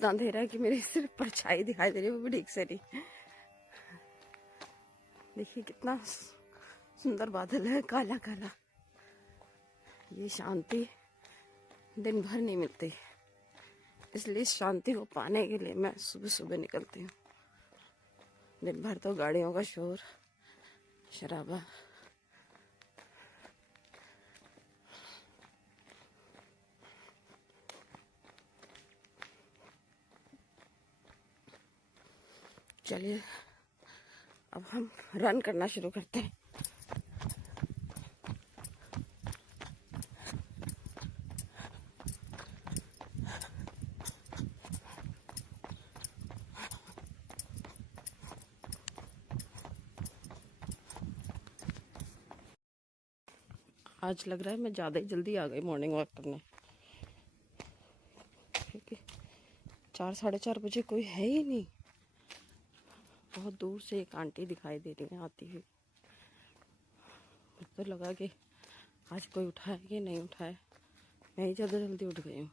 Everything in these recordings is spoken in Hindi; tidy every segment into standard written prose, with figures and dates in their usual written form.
इतना अंधेरा है कि मेरी सिर्फ परछाई दिखाई दे रही है, वो भी ठीक से नहीं। देखिए कितना सुंदर बादल है, काला काला। ये शांति दिन भर नहीं मिलती, इसलिए इस शांति को पाने के लिए मैं सुबह सुबह निकलती हूँ। दिन भर तो गाड़ियों का शोर शराबा। चलिए अब हम रन करना शुरू करते हैं। आज लग रहा है मैं ज़्यादा ही जल्दी आ गई मॉर्निंग वॉक करने, क्योंकि 4 साढ़े 4 बजे कोई है ही नहीं। बहुत दूर से एक आंटी दिखाई दे रही है आती हुई। मुझे तो लगा कि आज कोई उठाए कि नहीं उठाए, मैं ही ज़्यादा जल्दी उठ गई हूँ।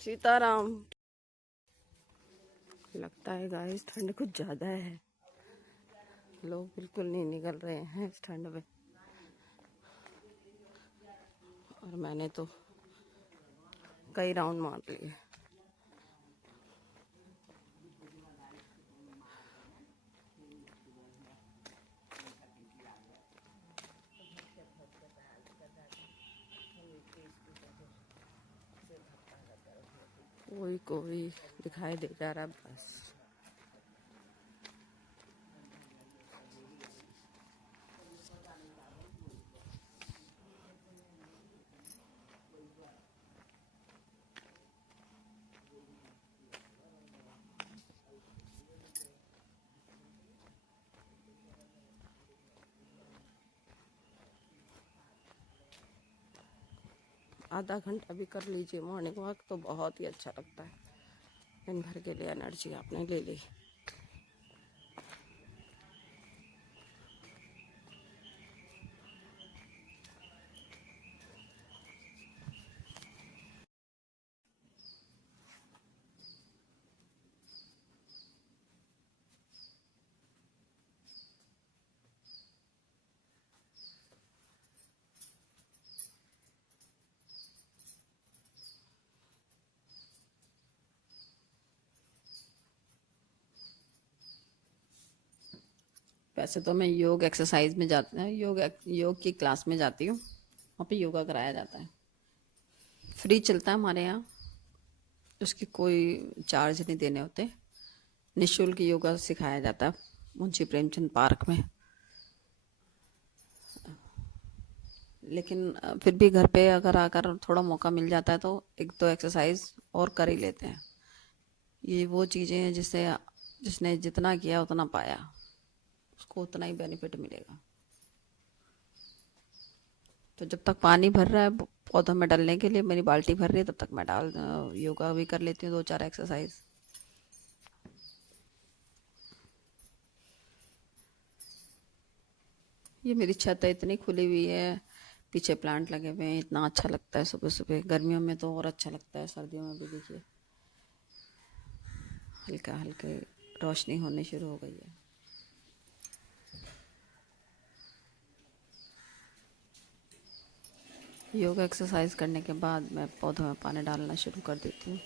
सीताराम। लगता है गाइस ठंड कुछ ज़्यादा है, लोग बिल्कुल नहीं निकल रहे हैं इस ठंड में, और मैंने तो कई राउंड मार लिए। कोई कोई दिखाई दे जा रहा है बस। आधा घंटा भी कर लीजिए मॉर्निंग वॉक तो बहुत ही अच्छा लगता है। दिन भर के लिए एनर्जी आपने ले ली। वैसे तो मैं योग एक्सरसाइज में जाती हूँ, योग की क्लास में जाती हूँ। वहाँ पे योगा कराया जाता है, फ्री चलता है हमारे यहाँ, उसकी कोई चार्ज नहीं देने होते। निःशुल्क योगा सिखाया जाता है मुंशी प्रेमचंद पार्क में। लेकिन फिर भी घर पे अगर आकर थोड़ा मौका मिल जाता है तो एक दो एक्सरसाइज और कर ही लेते हैं। ये वो चीज़ें हैं जिसने जितना किया उतना पाया, उसको उतना ही बेनिफिट मिलेगा। तो जब तक पानी भर रहा है पौधों में डालने के लिए, मेरी बाल्टी भर रही है, तब तक मैं योगा भी कर लेती हूँ 2-4 एक्सरसाइज। ये मेरी छत है, इतनी खुली हुई है, पीछे प्लांट लगे हुए हैं, इतना अच्छा लगता है सुबह सुबह। गर्मियों में तो और अच्छा लगता है, सर्दियों में भी देखिए हल्का हल्के रोशनी होने शुरू हो गई है। योगा एक्सरसाइज करने के बाद मैं पौधों में पानी डालना शुरू कर देती हूँ।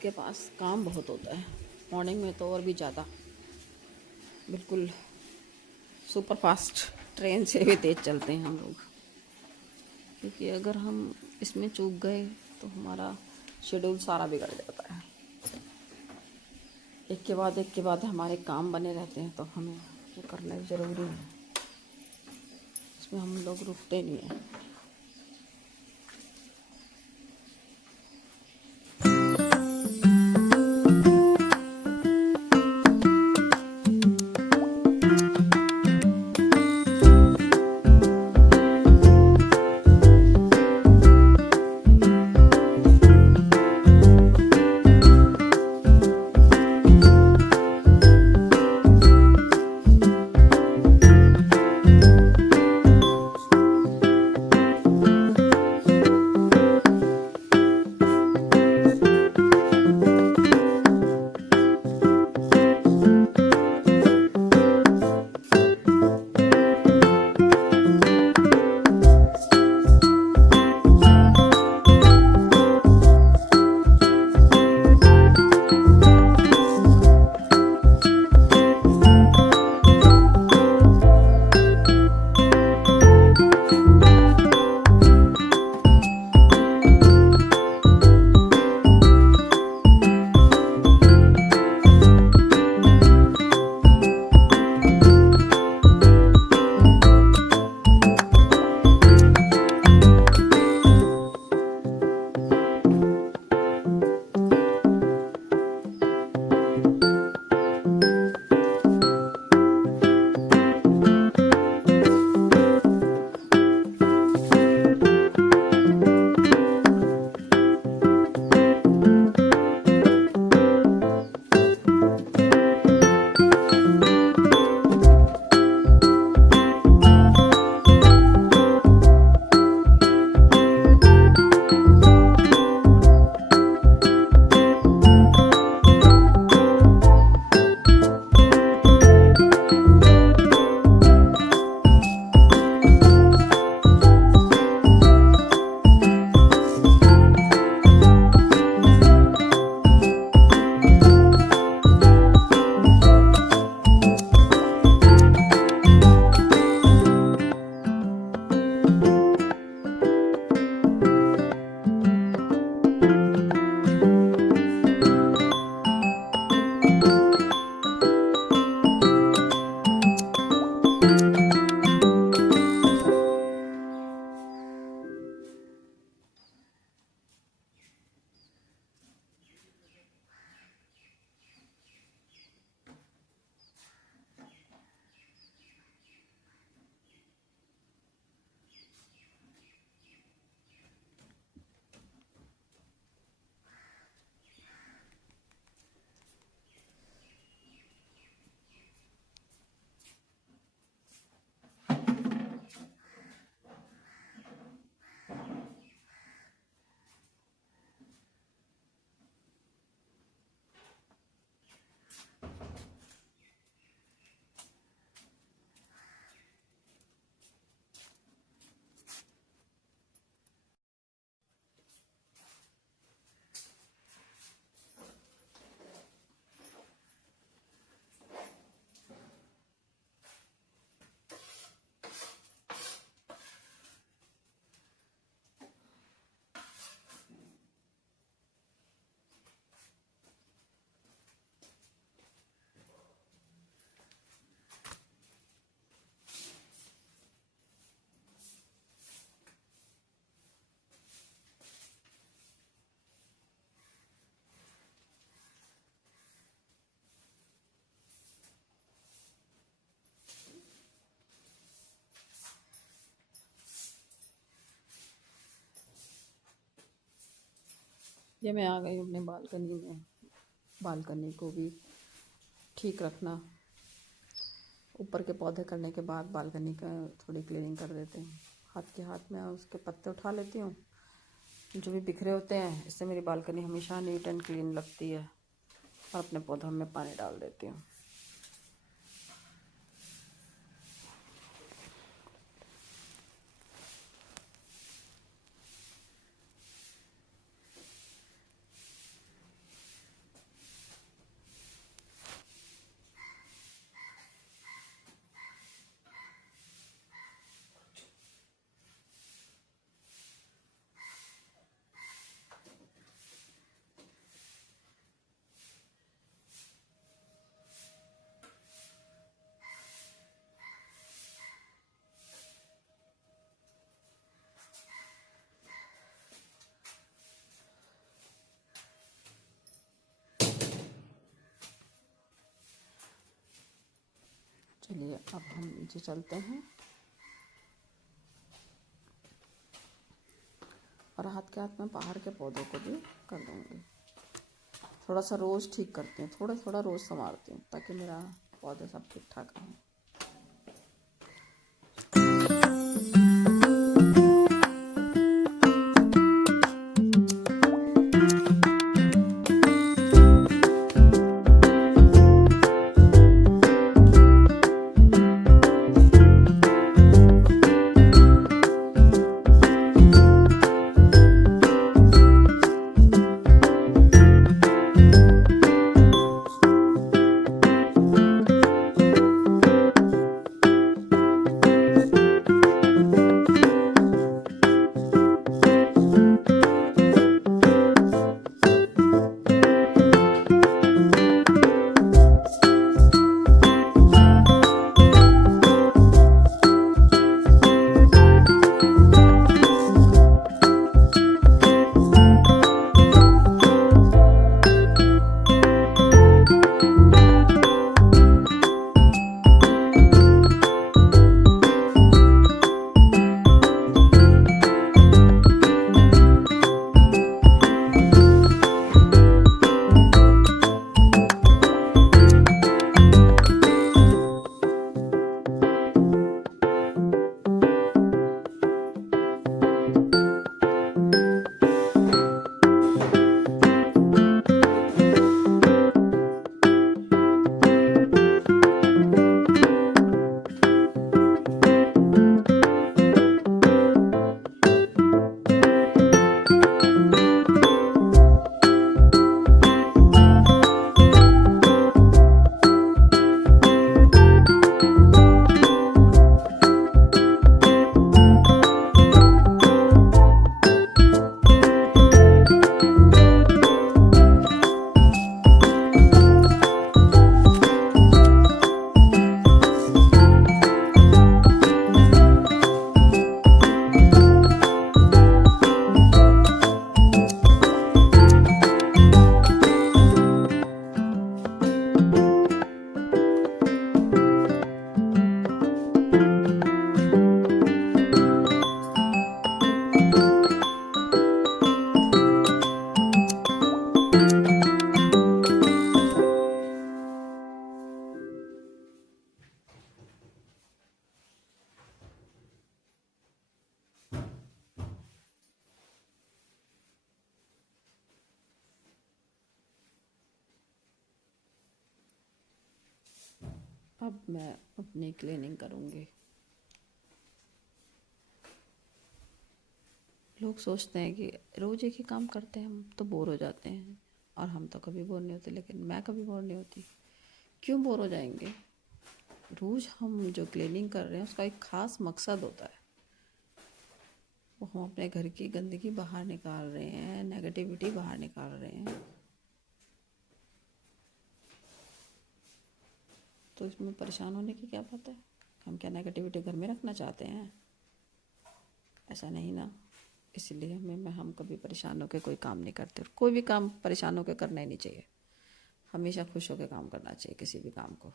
इसके पास काम बहुत होता है, मॉर्निंग में तो और भी ज़्यादा, बिल्कुल सुपर फास्ट ट्रेन से भी तेज़ चलते हैं हम लोग, क्योंकि अगर हम इसमें चूक गए तो हमारा शेड्यूल सारा बिगड़ जाता है। एक के बाद हमारे काम बने रहते हैं, तो हमें वो करना भी ज़रूरी है, इसमें हम लोग रुकते नहीं हैं। ये मैं आ गई अपने बालकनी में, बालकनी को भी ठीक रखना, ऊपर के पौधे करने के बाद बालकनी का थोड़ी क्लीनिंग कर देते हैं। हाथ के हाथ में उसके पत्ते उठा लेती हूँ जो भी बिखरे होते हैं, इससे मेरी बालकनी हमेशा नीट एंड क्लीन लगती है, और अपने पौधों में पानी डाल देती हूँ। चलिए अब हम नीचे चलते हैं और हाथ के हाथ में बाहर के पौधों को भी कर दूँगी। थोड़ा सा रोज़ ठीक करती हूँ, थोड़ा थोड़ा रोज़ संवारती हूँ ताकि मेरा पौधे सब ठीक ठाक रहें। अब मैं अपनी क्लीनिंग करूँगी। लोग सोचते हैं कि रोज़ एक ही काम करते हैं हम तो बोर हो जाते हैं, और हम तो कभी बोर नहीं होते, लेकिन मैं कभी बोर नहीं होती। क्यों बोर हो जाएंगे? रोज़ हम जो क्लीनिंग कर रहे हैं उसका एक ख़ास मकसद होता है। वो हम अपने घर की गंदगी बाहर निकाल रहे हैं, नेगेटिविटी बाहर निकाल रहे हैं। तो इसमें परेशान होने की क्या बात है? हम क्या नेगेटिविटी घर में रखना चाहते हैं? ऐसा नहीं ना। इसलिए हम कभी परेशान होकर कोई काम नहीं करते। कोई भी काम परेशान होकर करना ही नहीं चाहिए। हमेशा खुश होकर काम करना चाहिए किसी भी काम को।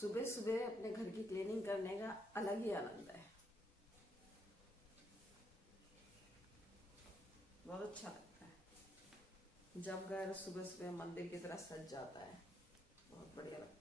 सुबह सुबह अपने घर की क्लीनिंग करने का अलग ही आनंद है, बहुत अच्छा लगता है जब घर सुबह सुबह मंदिर की तरह सज जाता है, बहुत बढ़िया लगता है।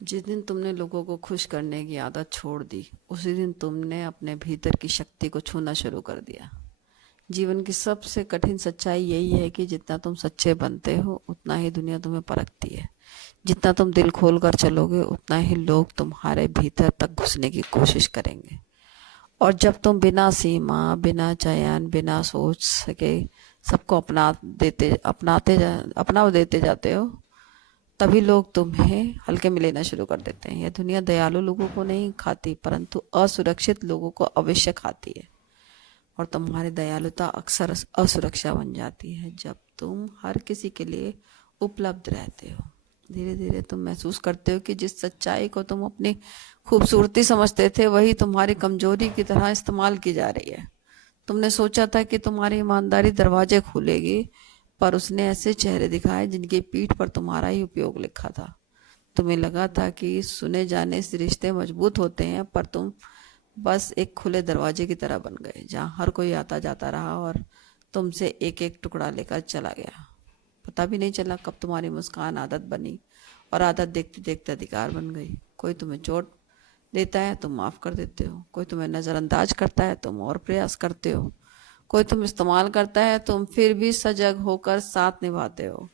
जिस दिन तुमने लोगों को खुश करने की आदत छोड़ दी, उसी दिन तुमने अपने भीतर की शक्ति को छूना शुरू कर दिया। जीवन की सबसे कठिन सच्चाई यही है कि जितना तुम सच्चे बनते हो, उतना ही दुनिया तुम्हें परखती है। जितना तुम दिल खोल कर चलोगे, उतना ही लोग तुम्हारे भीतर तक घुसने की कोशिश करेंगे। और जब तुम बिना सीमा, बिना चयन, बिना सोच सके सबको अपना देते जाते हो, तभी लोग तुम्हें हल्के में लेना शुरू कर देते हैं। यह दुनिया दयालु लोगों को नहीं खाती, परंतु असुरक्षित लोगों को अवश्य खाती है। और तुम्हारी दयालुता अक्सर असुरक्षा बन जाती है जब तुम हर किसी के लिए उपलब्ध रहते हो। धीरे धीरे तुम महसूस करते हो कि जिस सच्चाई को तुम अपनी खूबसूरती समझते थे, वही तुम्हारी कमजोरी की तरह इस्तेमाल की जा रही है। तुमने सोचा था कि तुम्हारी ईमानदारी दरवाजे खोलेगी, पर उसने ऐसे चेहरे दिखाए जिनकी पीठ पर तुम्हारा ही उपयोग लिखा था। तुम्हें लगा था कि सुने जाने से रिश्ते मजबूत होते हैं, पर तुम बस एक खुले दरवाजे की तरह बन गए, जहां हर कोई आता जाता रहा और तुमसे एक एक टुकड़ा लेकर चला गया। पता भी नहीं चला कब तुम्हारी मुस्कान आदत बनी और आदत देखते देखते अधिकार बन गई। कोई तुम्हें चोट देता है, तुम माफ कर देते हो। कोई तुम्हें नज़रअंदाज करता है, तुम और प्रयास करते हो। कोई तुम इस्तेमाल करता है, तुम फिर भी सजग होकर साथ निभाते हो।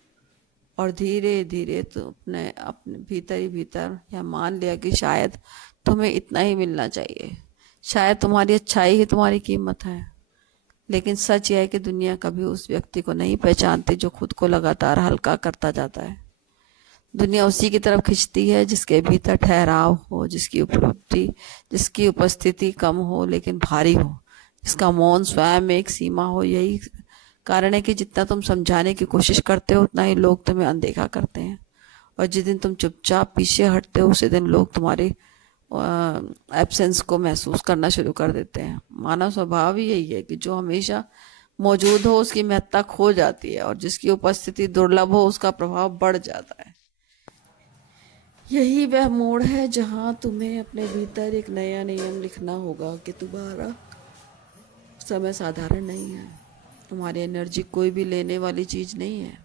और धीरे धीरे तुम अपने अपने भीतर ही भीतर यह मान लिया कि शायद तुम्हें इतना ही मिलना चाहिए, शायद तुम्हारी अच्छाई ही तुम्हारी कीमत है। लेकिन सच यह है कि दुनिया कभी उस व्यक्ति को नहीं पहचानती जो खुद को लगातार हल्का करता जाता है। दुनिया उसी की तरफ खिंचती है जिसके भीतर ठहराव हो, जिसकी उपस्थिति कम हो लेकिन भारी हो, जिसका मौन स्वयं एक सीमा हो। यही कारण है कि जितना तुम समझाने की कोशिश करते हो, उतना ही लोग तुम्हें अनदेखा करते हैं। और जिस दिन तुम चुपचाप पीछे हटते हो, उसी दिन लोग तुम्हारी एब्सेंस को महसूस करना शुरू कर देते हैं। मानव स्वभाव ही यही है कि जो हमेशा मौजूद हो उसकी महत्ता खो जाती है, और जिसकी उपस्थिति दुर्लभ हो उसका प्रभाव बढ़ जाता है। यही वह मोड़ है जहां तुम्हें अपने भीतर एक नया नियम लिखना होगा कि तुम्हारा समय साधारण नहीं है। तुम्हारी एनर्जी कोई भी लेने वाली चीज नहीं है।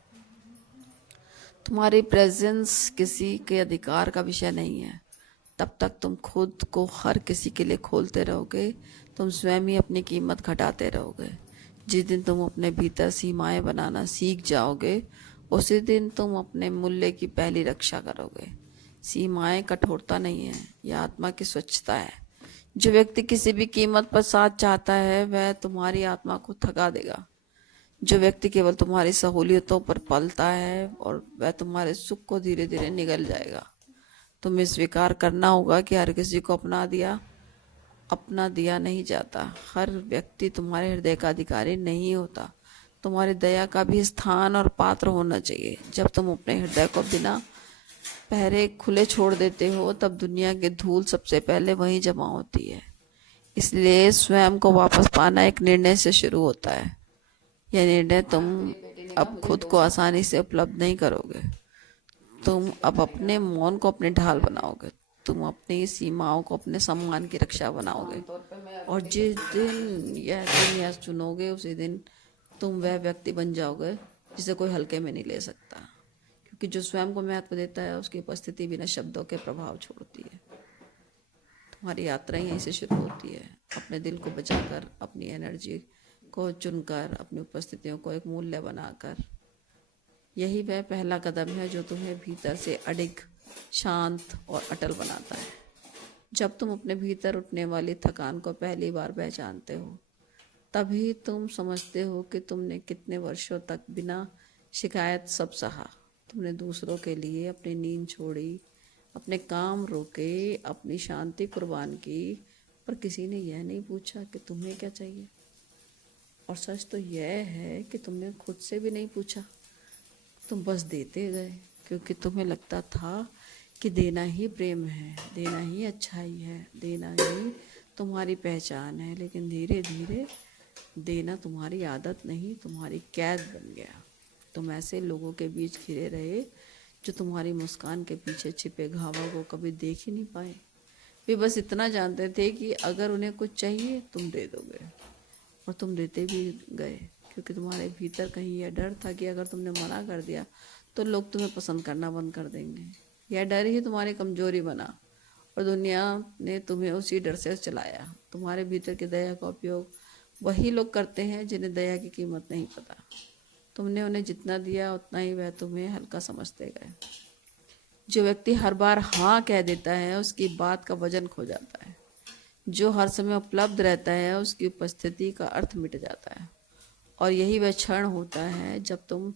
तुम्हारी प्रेजेंस किसी के अधिकार का विषय नहीं है। तब तक तुम खुद को हर किसी के लिए खोलते रहोगे, तुम स्वयं ही अपनी कीमत घटाते रहोगे। जिस दिन तुम अपने भीतर सीमाएं बनाना सीख जाओगे, उसी दिन तुम अपने मूल्य की पहली रक्षा करोगे। सीमाएं कठोरता नहीं है, यह आत्मा की स्वच्छता है। जो व्यक्ति किसी भी कीमत पर साथ चाहता है, वह तुम्हारी आत्मा को थका देगा। जो व्यक्ति केवल तुम्हारी सहूलियतों पर पलता है, और वह तुम्हारे सुख को धीरे धीरे निगल जाएगा। तुम्हें स्वीकार करना होगा कि हर किसी को अपना दिया नहीं जाता। हर व्यक्ति तुम्हारे हृदय का अधिकारी नहीं होता। तुम्हारी दया का भी स्थान और पात्र होना चाहिए। जब तुम अपने हृदय को बिना पहरे खुले छोड़ देते हो, तब दुनिया की धूल सबसे पहले वहीं जमा होती है। इसलिए स्वयं को वापस पाना एक निर्णय से शुरू होता है। यह निर्णय तुम अब खुद को आसानी से उपलब्ध नहीं करोगे। तुम अब अपने मौन को अपने ढाल बनाओगे। तुम अपनी सीमाओं को अपने सम्मान की रक्षा बनाओगे। और जिस दिन यह चुनोगे, उसी दिन तुम वह व्यक्ति बन जाओगे जिसे कोई हल्के में नहीं ले सकता। क्योंकि जो स्वयं को महत्व देता है, उसकी उपस्थिति बिना शब्दों के प्रभाव छोड़ती है। तुम्हारी यात्रा यहीं से शुरू होती है। अपने दिल को बचाकर, अपनी एनर्जी को चुनकर, अपनी उपस्थितियों को एक मूल्य बनाकर, यही वह पहला कदम है जो तुम्हें भीतर से अडिग, शांत और अटल बनाता है। जब तुम अपने भीतर उठने वाली थकान को पहली बार पहचानते हो, तभी तुम समझते हो कि तुमने कितने वर्षों तक बिना शिकायत सब सहा। तुमने दूसरों के लिए अपनी नींद छोड़ी, अपने काम रोके, अपनी शांति कुर्बान की, पर किसी ने यह नहीं पूछा कि तुम्हें क्या चाहिए। और सच तो यह है कि तुमने खुद से भी नहीं पूछा, तुम बस देते गए, क्योंकि तुम्हें लगता था कि देना ही प्रेम है, देना ही अच्छाई है, देना ही तुम्हारी पहचान है। लेकिन धीरे धीरे देना तुम्हारी आदत नहीं, तुम्हारी कैद बन गया। तुम ऐसे लोगों के बीच घिरे रहे जो तुम्हारी मुस्कान के पीछे छिपे घावों को कभी देख ही नहीं पाए। वे बस इतना जानते थे कि अगर उन्हें कुछ चाहिए तुम दे दोगे, और तुम देते भी गए, क्योंकि तुम्हारे भीतर कहीं यह डर था कि अगर तुमने मना कर दिया तो लोग तुम्हें पसंद करना बंद कर देंगे। यह डर ही तुम्हारी कमजोरी बना, और दुनिया ने तुम्हें उसी डर से चलाया। तुम्हारे भीतर की दया का उपयोग वही लोग करते हैं जिन्हें दया की कीमत नहीं पता। तुमने उन्हें जितना दिया उतना ही वह तुम्हें हल्का समझते गए। जो व्यक्ति हर बार हाँ कह देता है उसकी बात का वजन खो जाता है। जो हर समय उपलब्ध रहता है उसकी उपस्थिति का अर्थ मिट जाता है। और यही वह क्षण होता है जब तुम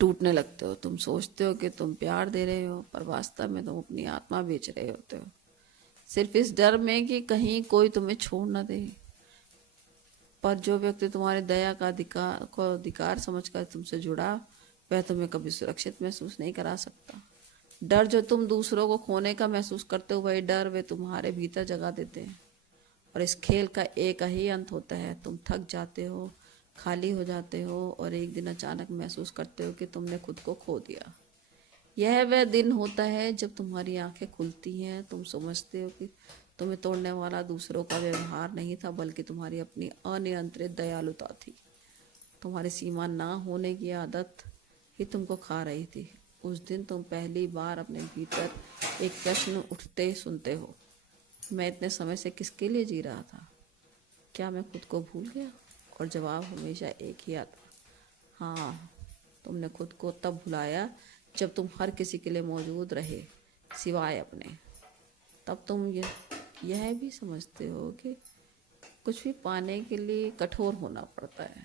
टूटने लगते हो। तुम सोचते हो कि तुम प्यार दे रहे हो, पर वास्तव में तुम अपनी आत्मा बेच रहे होते हो, सिर्फ इस डर में कि कहीं कोई तुम्हें छोड़ न दे। पर जो व्यक्ति तुम्हारे दया का अधिकार समझकर तुमसे जुड़ा, वह तुम्हें कभी सुरक्षित महसूस नहीं करा सकता। डर जो तुम दूसरों को खोने का महसूस करते हो, वही डर वे तुम्हारे भीतर जगा देते हैं। और इस खेल का एक ही अंत होता है, तुम थक जाते हो, खाली हो जाते हो, और एक दिन अचानक महसूस करते हो कि तुमने खुद को खो दिया। यह वह दिन होता है जब तुम्हारी आंखें खुलती हैं। तुम समझते हो कि तुम्हें तोड़ने वाला दूसरों का व्यवहार नहीं था, बल्कि तुम्हारी अपनी अनियंत्रित दयालुता थी। तुम्हारी सीमा ना होने की आदत ही तुमको खा रही थी। उस दिन तुम पहली बार अपने भीतर एक प्रश्न उठते सुनते हो, मैं इतने समय से किसके लिए जी रहा था? क्या मैं खुद को भूल गया? और जवाब हमेशा एक ही आता, हाँ, तुमने खुद को तब भुलाया जब तुम हर किसी के लिए मौजूद रहे सिवाय अपने। तब तुम यह भी समझते हो कि कुछ भी पाने के लिए कठोर होना पड़ता है,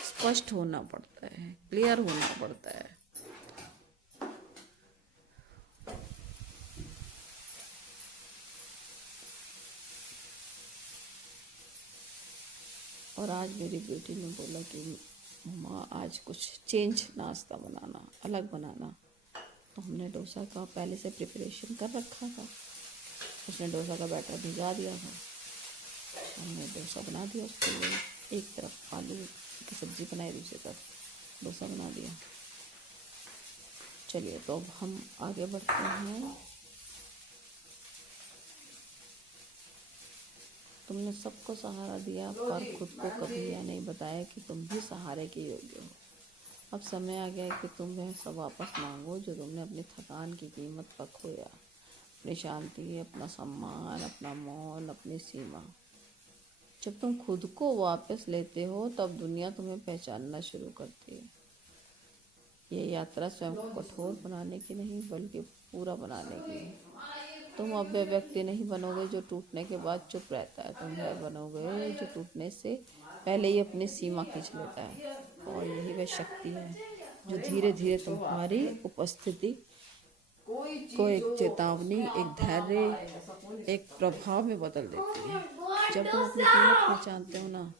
स्पष्ट होना पड़ता है, क्लियर होना पड़ता है। और आज मेरी बेटी ने बोला कि मम्मा आज कुछ चेंज नाश्ता बनाना, अलग बनाना। तो हमने डोसा का पहले से प्रिपरेशन कर रखा था। उसने डोसा का बैटर भिगा दिया था, हमने डोसा बना दिया उसके लिए। एक तरफ आलू की सब्ज़ी बनाई, दूसरी तरफ डोसा बना दिया। चलिए तो अब हम आगे बढ़ते हैं। तुमने सबको सहारा दिया, पर खुद को कभी यह नहीं बताया कि तुम भी सहारे के योग्य हो। अब समय आ गया है कि तुम वह सब वापस मांगो जो तुमने अपनी थकान की कीमत पर खोया। अपनी शांति, अपना सम्मान, अपना मौन, अपनी सीमा। जब तुम खुद को वापस लेते हो तब दुनिया तुम्हें पहचानना शुरू करती है। ये यात्रा स्वयं को कठोर बनाने की नहीं, बल्कि पूरा बनाने की है। तुम अब वह व्यक्ति नहीं बनोगे जो टूटने के बाद चुप रहता है। तुम वह बनोगे जो टूटने से पहले ही अपनी सीमा खींच लेता है। और यही वह शक्ति है जो धीरे धीरे तुम्हारी उपस्थिति को एक चेतावनी, एक धैर्य, एक प्रभाव में बदल देती है। जब तुम अपनी कीमत पहचानते हो ना,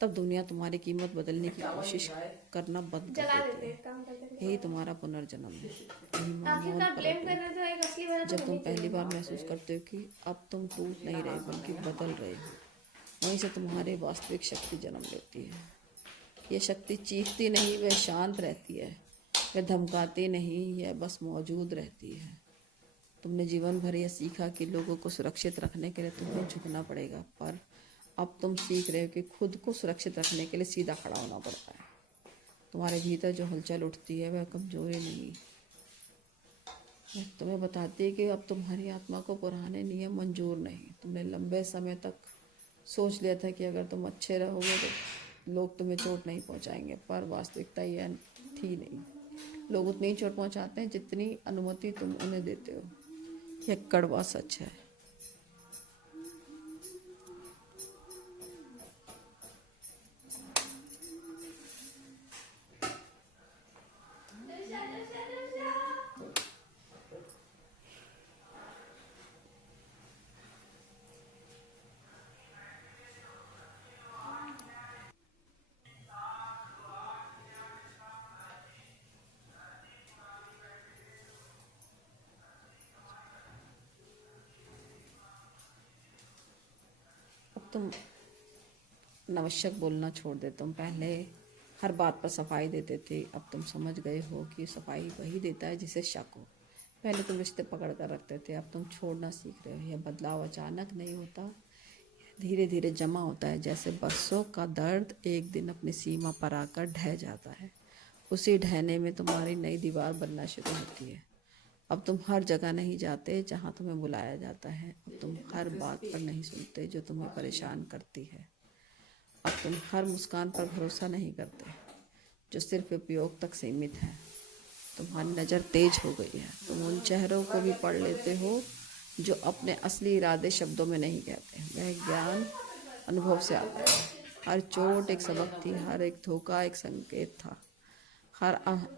तब दुनिया तुम्हारी कीमत बदलने की कोशिश करना बंद कर देती है। यही तुम्हारा पुनर्जन्म है, यही मौन पलट। जब तुम पहली बार महसूस करते हो कि अब तुम टूट नहीं रहे बल्कि बदल रहे हो, वहीं से तुम्हारी वास्तविक शक्ति जन्म लेती है। यह शक्ति चीखती नहीं, वह शांत रहती है। वह धमकाती नहीं, यह बस मौजूद रहती है। तुमने जीवन भर यह सीखा कि लोगों को सुरक्षित रखने के लिए तुम्हें झुकना पड़ेगा, पर अब तुम सीख रहे हो कि खुद को सुरक्षित रखने के लिए सीधा खड़ा होना पड़ता है। तुम्हारे भीतर जो हलचल उठती है वह कमजोरी नहीं, वह तुम्हें बताती है कि अब तुम्हारी आत्मा को पुराने नियम मंजूर नहीं। तुमने लंबे समय तक सोच लिया था कि अगर तुम अच्छे रहोगे तो लोग तुम्हें चोट नहीं पहुंचाएंगे, पर वास्तविकता यह थी नहीं। लोग उतनी ही चोट पहुंचाते हैं जितनी अनुमति तुम उन्हें देते हो। यह कड़वा सच है। अब तुम नवश्यक बोलना छोड़ दे। तुम पहले हर बात पर सफाई देते थे, अब तुम समझ गए हो कि सफाई वही देता है जिसे शक हो। पहले तुम रिश्ते पकड़ कर रखते थे, अब तुम छोड़ना सीख रहे हो। यह बदलाव अचानक नहीं होता, धीरे धीरे जमा होता है। जैसे बरसों का दर्द एक दिन अपनी सीमा पर आकर ढह जाता है, उसी ढहने में तुम्हारी नई दीवार बनना शुरू होती है। अब तुम हर जगह नहीं जाते जहाँ तुम्हें बुलाया जाता है। अब तुम हर बात पर नहीं सुनते जो तुम्हें परेशान करती है। अब तुम हर मुस्कान पर भरोसा नहीं करते जो सिर्फ उपयोग तक सीमित है। तुम्हारी नज़र तेज हो गई है। तुम उन चेहरों को भी पढ़ लेते हो जो अपने असली इरादे शब्दों में नहीं कहते। वह ज्ञान अनुभव से आता है। हर चोट एक सबक थी, हर एक धोखा एक संकेत था, हर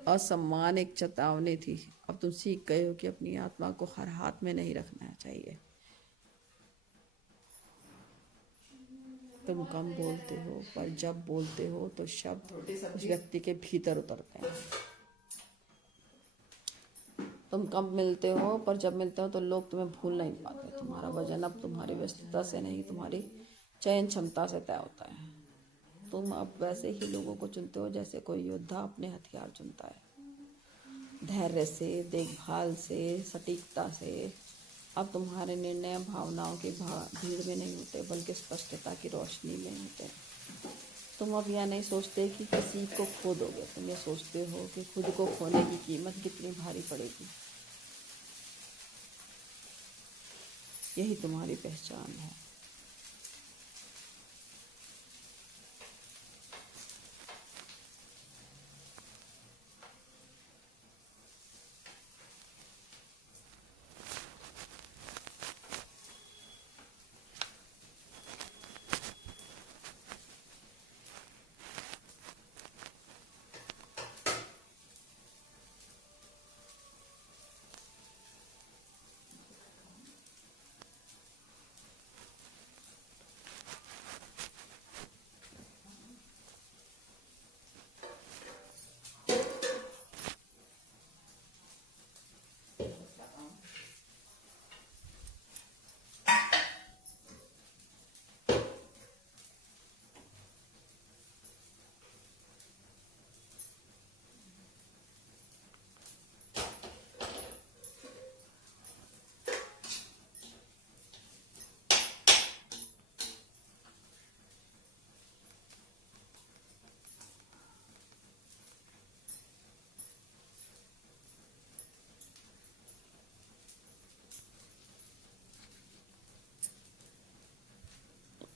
असम्मान एक चेतावनी थी। अब तुम सीख गए हो कि अपनी आत्मा को हर हाथ में नहीं रखना चाहिए। तुम कम बोलते हो, पर जब बोलते हो तो शब्द उस व्यक्ति के भीतर उतरते हैं। तुम कम मिलते हो, पर जब मिलते हो तो लोग तुम्हें भूल नहीं पाते। तुम्हारा वजन अब तुम्हारी व्यस्तता से नहीं, तुम्हारी चयन क्षमता से तय होता है। तुम अब वैसे ही लोगों को चुनते हो जैसे कोई योद्धा अपने हथियार चुनता है, धैर्य से, देखभाल से, सटीकता से। अब तुम्हारे निर्णय भावनाओं की भीड़ में नहीं होते, बल्कि स्पष्टता की रोशनी में होते हैं। तुम अब यह नहीं सोचते कि किसी को खो दोगे, तुम ये सोचते हो कि खुद को खोने की कीमत कितनी भारी पड़ेगी। यही तुम्हारी पहचान है।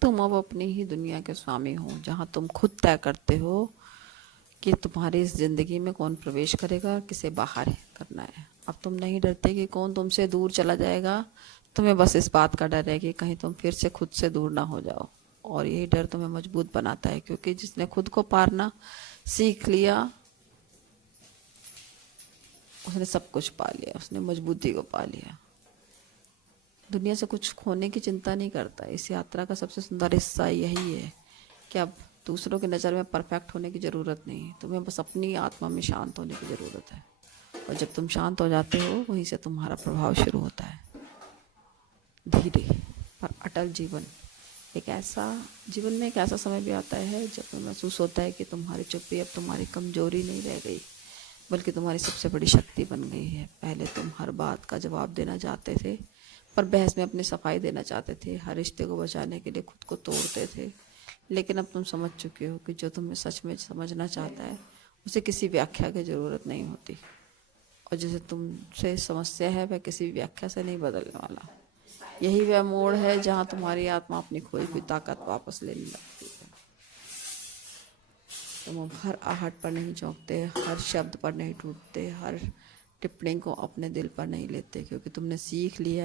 तुम अब अपनी ही दुनिया के स्वामी हो, जहाँ तुम खुद तय करते हो कि तुम्हारी इस जिंदगी में कौन प्रवेश करेगा, किसे बाहर करना है। अब तुम नहीं डरते कि कौन तुमसे दूर चला जाएगा। तुम्हें बस इस बात का डर है कि कहीं तुम फिर से खुद से दूर ना हो जाओ। और यही डर तुम्हें मजबूत बनाता है, क्योंकि जिसने खुद को पारना सीख लिया उसने सब कुछ पा लिया, उसने मजबूती को पा लिया। दुनिया से कुछ खोने की चिंता नहीं करता। इस यात्रा का सबसे सुंदर हिस्सा यही है कि अब दूसरों की नज़र में परफेक्ट होने की ज़रूरत नहीं, तुम्हें बस अपनी आत्मा में शांत होने की ज़रूरत है। और जब तुम शांत हो जाते हो, वहीं से तुम्हारा प्रभाव शुरू होता है। धीरे पर अटल जीवन जीवन में एक ऐसा समय भी आता है जब तुम्हें महसूस होता है कि तुम्हारी चुप्पी अब तुम्हारी कमजोरी नहीं रह गई, बल्कि तुम्हारी सबसे बड़ी शक्ति बन गई है। पहले तुम हर बात का जवाब देना चाहते थे, पर बहस में अपनी सफाई देना चाहते थे। हर रिश्ते को बचाने के लिए खुद को तोड़ते थे। लेकिन अब तुम समझ चुके हो कि जो तुम्हें सच में समझना चाहता है उसे किसी व्याख्या की ज़रूरत नहीं होती, और जैसे तुमसे समस्या है वह किसी व्याख्या से नहीं बदलने वाला। यही वह मोड़ है जहाँ तुम्हारी आत्मा अपनी खोई हुई ताकत वापस लेने लगती है। तुम अब हर आहट पर नहीं चौंकते, हर शब्द पर नहीं टूटते, हर टिप्पणी को अपने दिल पर नहीं लेते, क्योंकि तुमने सीख लिया